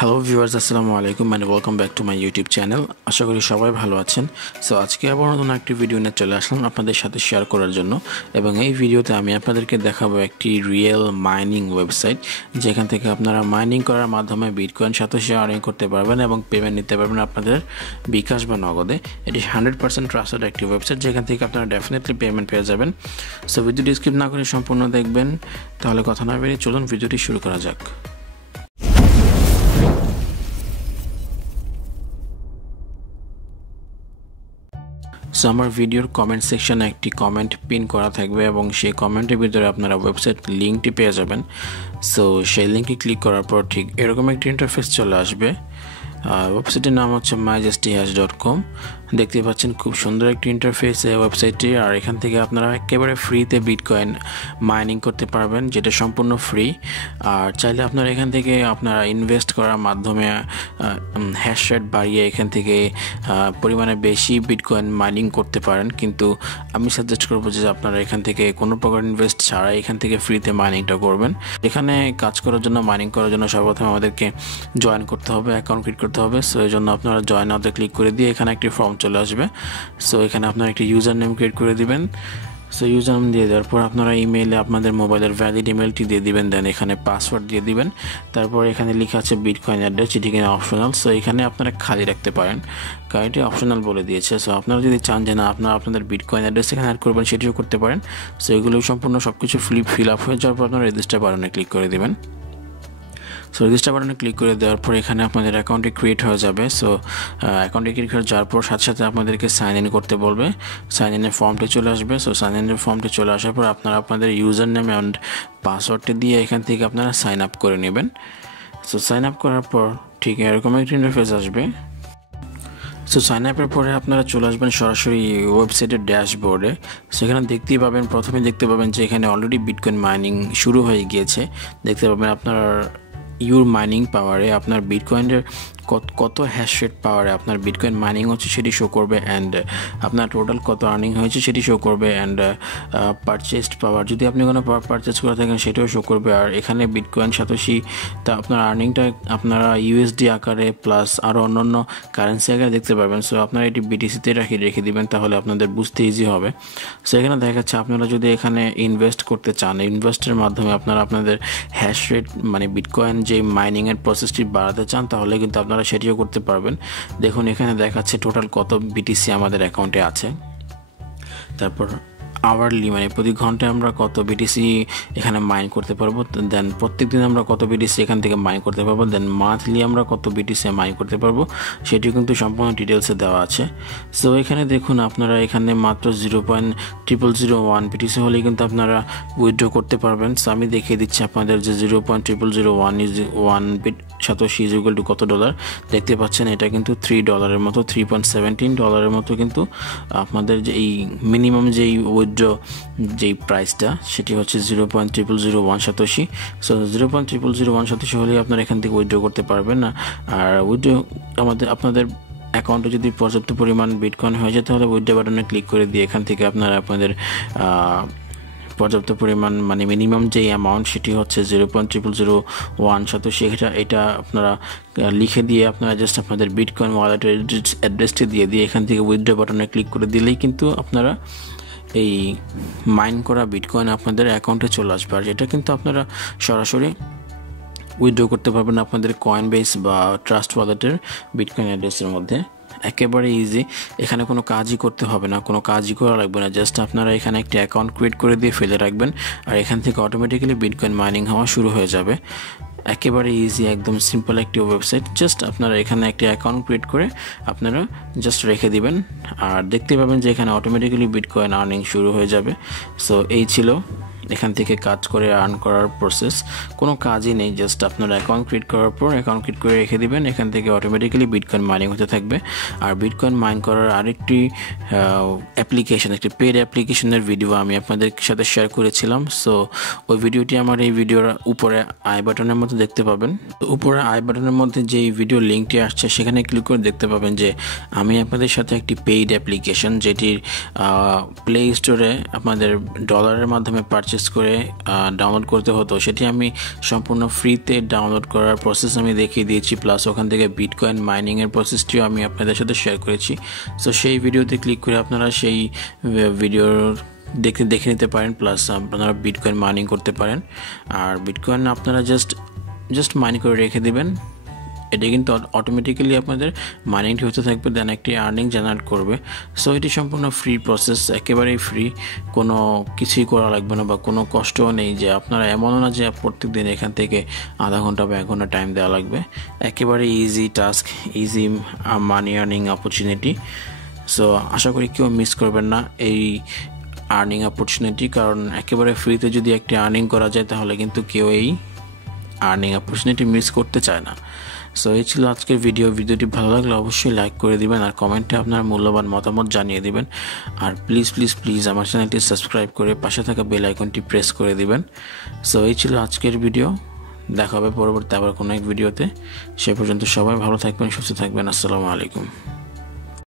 Hello viewers, আসসালামু আলাইকুম and welcome back to my YouTube channel. আশা করি সবাই ভালো আছেন। সো আজকে আবার নতুন একটি ভিডিও নিয়ে চলে আসলাম আপনাদের সাথে শেয়ার করার জন্য, এবং এই ভিডিওতে আমি আপনাদেরকে দেখাবো একটি রিয়েল মাইনিং ওয়েবসাইট, যেখান থেকে আপনারা মাইনিং করার মাধ্যমে বিটকয়েন সাথে আর্নিং করতে পারবেন এবং পেমেন্ট নিতে পারবেন আপনাদের বিকাশ বা নগদে। এটি 100% ট্রাস্টেড একটি ওয়েবসাইট, যেখান থেকে আপনারা ডেফিনেটলি পেমেন্ট পেয়ে যাবেন। সো ভিডিওটি স্কিপ না করে সম্পূর্ণ দেখবেন। তাহলে কথা না বেরিয়ে চলুন ভিডিওটি শুরু করা যাক। সো আমার ভিডিওর কমেন্ট সেকশনে একটি কমেন্ট পিন করা থাকবে, এবং সেই কমেন্টের ভিতরে আপনারা ওয়েবসাইট লিঙ্কটি পেয়ে যাবেন। সো সেই লিঙ্কে ক্লিক করার পর ঠিক এরকম একটি ইন্টারফেস চলে আসবে। ওয়েবসাইটের নাম হচ্ছে myjustyhash.com। দেখতে পাচ্ছেন খুব সুন্দর একটি ইন্টারফেস এই ওয়েবসাইটটি, আর এখান থেকে আপনারা একেবারে ফ্রিতে বিটকয়েন মাইনিং করতে পারবেন, যেটা সম্পূর্ণ ফ্রি। আর চাইলে আপনারা এখান থেকে আপনারা ইনভেস্ট করার মাধ্যমে হ্যাশ রেট বাড়িয়ে এখান থেকে পরিমাণে বেশি বিটকয়েন মাইনিং করতে পারেন, কিন্তু আমি সাজেস্ট করবো যে আপনারা এখান থেকে কোনো প্রকার ইনভেস্ট ছাড়া এখান থেকে ফ্রিতে মাইনিংটা করবেন। এখানে কাজ করার জন্য, মাইনিং করার জন্য সর্বপ্রথম আমাদেরকে জয়েন করতে হবে, অ্যাকাউন্ট ক্রিয়েট করতে হবে। সো এই জন্য আপনারা জয়েন নাওতে ক্লিক করে দিয়ে এখানে একটি ফর্ম চলে আসবে। সো এখানে আপনারা একটি ইউজার নেম ক্রিয়েট করে দিবেন। সো ইউজার নেম দিয়ে দেওয়ার পর আপনারা ইমেইলে আপনাদের মোবাইলের ভ্যালিড ইমেলটি দিয়ে দিবেন, দেন এখানে পাসওয়ার্ড দিয়ে দিবেন। তারপর এখানে লেখা আছে বিটকয়েন অ্যাড্রেস, এটি কিনা অপশনাল। সো এখানে আপনারা খালি রাখতে পারেন, কারণ এটি অপশনাল বলে দিয়েছে। সো আপনারা যদি চান যে না আপনারা আপনাদের বিটকয়েন অ্যাড্রেস এখানে অ্যাড করবেন, সেটিও করতে পারেন। সো এগুলো সম্পূর্ণ সব কিছু ফিল আপ হয়ে যাওয়ার পর আপনারা রেজিস্টার বাটনে ক্লিক করে দেবেন। সো রেজিস্টার বাটনে ক্লিক করে দেওয়ার পর এখানে আপনাদের অ্যাকাউন্টটি ক্রিয়েট হয়ে যাবে। সো অ্যাকাউন্টটি ক্রিয়েট হয়ে যাওয়ার পর সাথে সাথে আপনাদেরকে সাইন ইন করতে বলবে। সাইন ইনের ফর্মটি চলে আসবে। সো সাইন ইনের ফর্মটি চলে আসার পর আপনারা আপনাদের ইউজার নেম অ্যান্ড পাসওয়ার্ডটি দিয়ে এখান থেকে আপনারা সাইন আপ করে নেবেন। সো সাইন আপ করার পর ঠিক এরকম একটি ইন্টারফেস আসবে। সো সাইন আপের পরে আপনারা চলে আসবেন সরাসরি ওয়েবসাইটের ড্যাশবোর্ডে। সেখানে দেখতেই পাবেন, প্রথমে দেখতে পাবেন যে এখানে অলরেডি বিটকয়েন মাইনিং শুরু হয়ে গিয়েছে। দেখতে পাবেন আপনার ইউর মাইনিং পাওয়ারে আপনার বিটকয়েনের কত হ্যাশ রেট পাওয়ারে আপনার বিটকয়েন মাইনিং হচ্ছে সেটি শো করবে, অ্যান্ড আপনার টোটাল কত আর্নিং হয়েছে সেটি শো করবে, অ্যান্ড পারচেসড পাওয়ার, যদি আপনি কোনো পাওয়ার পারচেস করে থাকেন সেটাও শো করবে। আর এখানে বিটকয়েন সাতোশি তা আপনার আর্নিংটা আপনারা ইউএসডি আকারে প্লাস আরও অন্যান্য কারেন্সি আকারে দেখতে পারবেন। সো আপনারা এটি বিটিসিতে রেখে দিবেন, তাহলে আপনাদের বুঝতে ইজি হবে। সো এখানে দেখা যাচ্ছে আপনারা যদি এখানে ইনভেস্ট করতে চান, ইনভেস্টের মাধ্যমে আপনারা আপনাদের হ্যাশ রেট মানে বিটকয়েন যে মাইনিংয়ের প্রসেসটি বাড়াতে চান, তাহলে কিন্তু আপনারা সেটিও করতে পারবেন। দেখুন এখানে দেখাচ্ছে টোটাল কত বিটিসি আমাদের অ্যাকাউন্টে আছে। তারপর আওয়ারলি মানে প্রতি ঘন্টায় আমরা কত বিটিসি এখানে মাইন করতে পারবো, দেন প্রত্যেক দিন আমরা কত বিটিসি এখান থেকে মাইন করতে পারবো, দেন মান্থলি আমরা কত বিটিসি মাইন করতে পারবো, সেটিও কিন্তু সম্পূর্ণ ডিটেলসে দেওয়া আছে। সো এখানে দেখুন আপনারা এখানে মাত্র 0.0001 বিটিসি হলেই কিন্তু আপনারা উইথড্র করতে পারবেন। সো আমি দেখিয়ে দিচ্ছি আপনাদের যে 0.0001 is 1 bit satoshi is equal to কত ডলার। দেখতে পাচ্ছেন এটা কিন্তু $3 মতো, $3.17 মতো কিন্তু আপনাদের যে এই মিনিমাম যেই উইথড্র যেই প্রাইসটা সেটি হচ্ছে 0.0001 সাতোশি। সো 0.0001 সাতোশি হলেই আপনারা এখান থেকে উইথড্র করতে পারবেন না। আর উইথড্র আপনাদের অ্যাকাউন্টে যদি পর্যাপ্ত পরিমাণ বিটকয়েন হয়ে যায়, তাহলে উইথড্র বাটনে ক্লিক করে দিয়ে এখান থেকে আপনারা আপনাদের পর্যাপ্ত পরিমাণ মানে মিনিমাম যে অ্যামাউন্ট সেটি হচ্ছে 0.0001 সাতোশি, এটা আপনারা লিখে দিয়ে আপনারা জাস্ট আপনাদের বিটকয়েন ওয়ালেটের অ্যাড্রেসটি দিয়ে এখান থেকে উইথড্র বাটনে ক্লিক করে দিলেই কিন্তু আপনারা এই মাইন করা বিটকয়েন আপনাদের অ্যাকাউন্টে চলে আসবে। আর এটা কিন্তু আপনারা সরাসরি উইথড্র করতে পারবেন আপনাদের কয়েনবেস বা ট্রাস্ট ওয়ালেটের বিটকয়েন অ্যাড্রেসের মধ্যে। একেবারে ইজি, এখানে কোনো কাজই করতে হবে না, কোনো কাজই করা লাগবে না। জাস্ট আপনারা এখানে একটি অ্যাকাউন্ট ক্রিয়েট করে দিয়ে ফেলে রাখবেন, আর এখান থেকে অটোমেটিক্যালি বিটকয়েন মাইনিং হওয়া শুরু হয়ে যাবে। একেবারে ইজি, একদম সিম্পল একটি ওয়েবসাইট। জাস্ট আপনারা এখানে একটি অ্যাকাউন্ট ক্রিয়েট করে আপনারা জাস্ট রেখে দিবেন, আর দেখতে পাবেন যে এখানে অটোমেটিক্যালি বিটকয়েন আর্নিং শুরু হয়ে যাবে। সো এই ছিল এখান থেকে কাজ করে আর্ন করার প্রসেস। কোনো কাজই নেই, জাস্ট আপনারা অ্যাকাউন্ট ক্রিয়েট করার পর অ্যাকাউন্ট ক্রিয়েট করে রেখে দিবেন, এখান থেকে অটোমেটিক্যালি বিটকয়েন মাইনিং হতে থাকবে। আর বিটকয়েন মাইন করার আরেকটি অ্যাপ্লিকেশন, একটি পেড অ্যাপ্লিকেশনের ভিডিও আমি আপনাদের সাথে শেয়ার করেছিলাম। সো ওই ভিডিওটি আমার এই ভিডিওর উপরে আই বাটনের মধ্যে দেখতে পাবেন। তো উপরে আই বাটনের মধ্যে যেই ভিডিও লিঙ্কটি আসছে সেখানে ক্লিক করে দেখতে পাবেন যে আমি আপনাদের সাথে একটি পেইড অ্যাপ্লিকেশন, যেটির প্লে স্টোরে আপনাদের ডলারের মাধ্যমে পারচেস পারচেস করে ডাউনলোড করতে হতো, সেটি আমি সম্পূর্ণ ফ্রিতে ডাউনলোড করার প্রসেস আমি দেখিয়ে দিয়েছি, প্লাস ওখান থেকে বিটকয়েন মাইনিংয়ের প্রসেসটিও আমি আপনাদের সাথে শেয়ার করেছি। সো সেই ভিডিওতে ক্লিক করে আপনারা সেই ভিডিওর দেখে নিতে পারেন, প্লাস আপনারা বিটকয়েন মাইনিং করতে পারেন। আর বিটকয়েন আপনারা জাস্ট মাইনিং করে রেখে দেবেন, এটা কিন্তু অটোমেটিক্যালি আপনাদের মাইনিংটি হতে থাকবে, দেন একটি আর্নিং জেনারেট করবে। সো এটি সম্পূর্ণ ফ্রি প্রসেস, একেবারেই ফ্রি, কোনো কিছুই করা লাগবে না বা কোনো কষ্টও নেই যে আপনারা, এমনও না যে প্রত্যেক দিন এখান থেকে আধা ঘন্টা বা 1 ঘন্টা টাইম দেওয়া লাগবে। একেবারে easy task, easy money earning opportunity. So আশা করি কেউ মিস করবেন না এই আর্নিং অপরচুনিটি, কারণ একেবারে ফ্রিতে যদি একটি আর্নিং করা যায় তাহলে কিন্তু কেউ এই আর্নিং অপরচুনিটি মিস করতে চায় না। সো এই ছিল আজকের ভিডিওটি ভালো লাগলে অবশ্যই লাইক করে দিবেন আর কমেন্টে আপনার মূল্যবান মতামত জানিয়ে দিবেন। আর প্লিজ আমার চ্যানেলটি সাবস্ক্রাইব করে পাশে থাকা বেল আইকনটি প্রেস করে দিবেন। সো এই ছিল আজকের ভিডিও, দেখা হবে পরবর্তী আবার কোনো এক ভিডিওতে। সে পর্যন্ত সবাই ভালো থাকবেন, সুস্থ থাকবেন। আসসালামু আলাইকুম।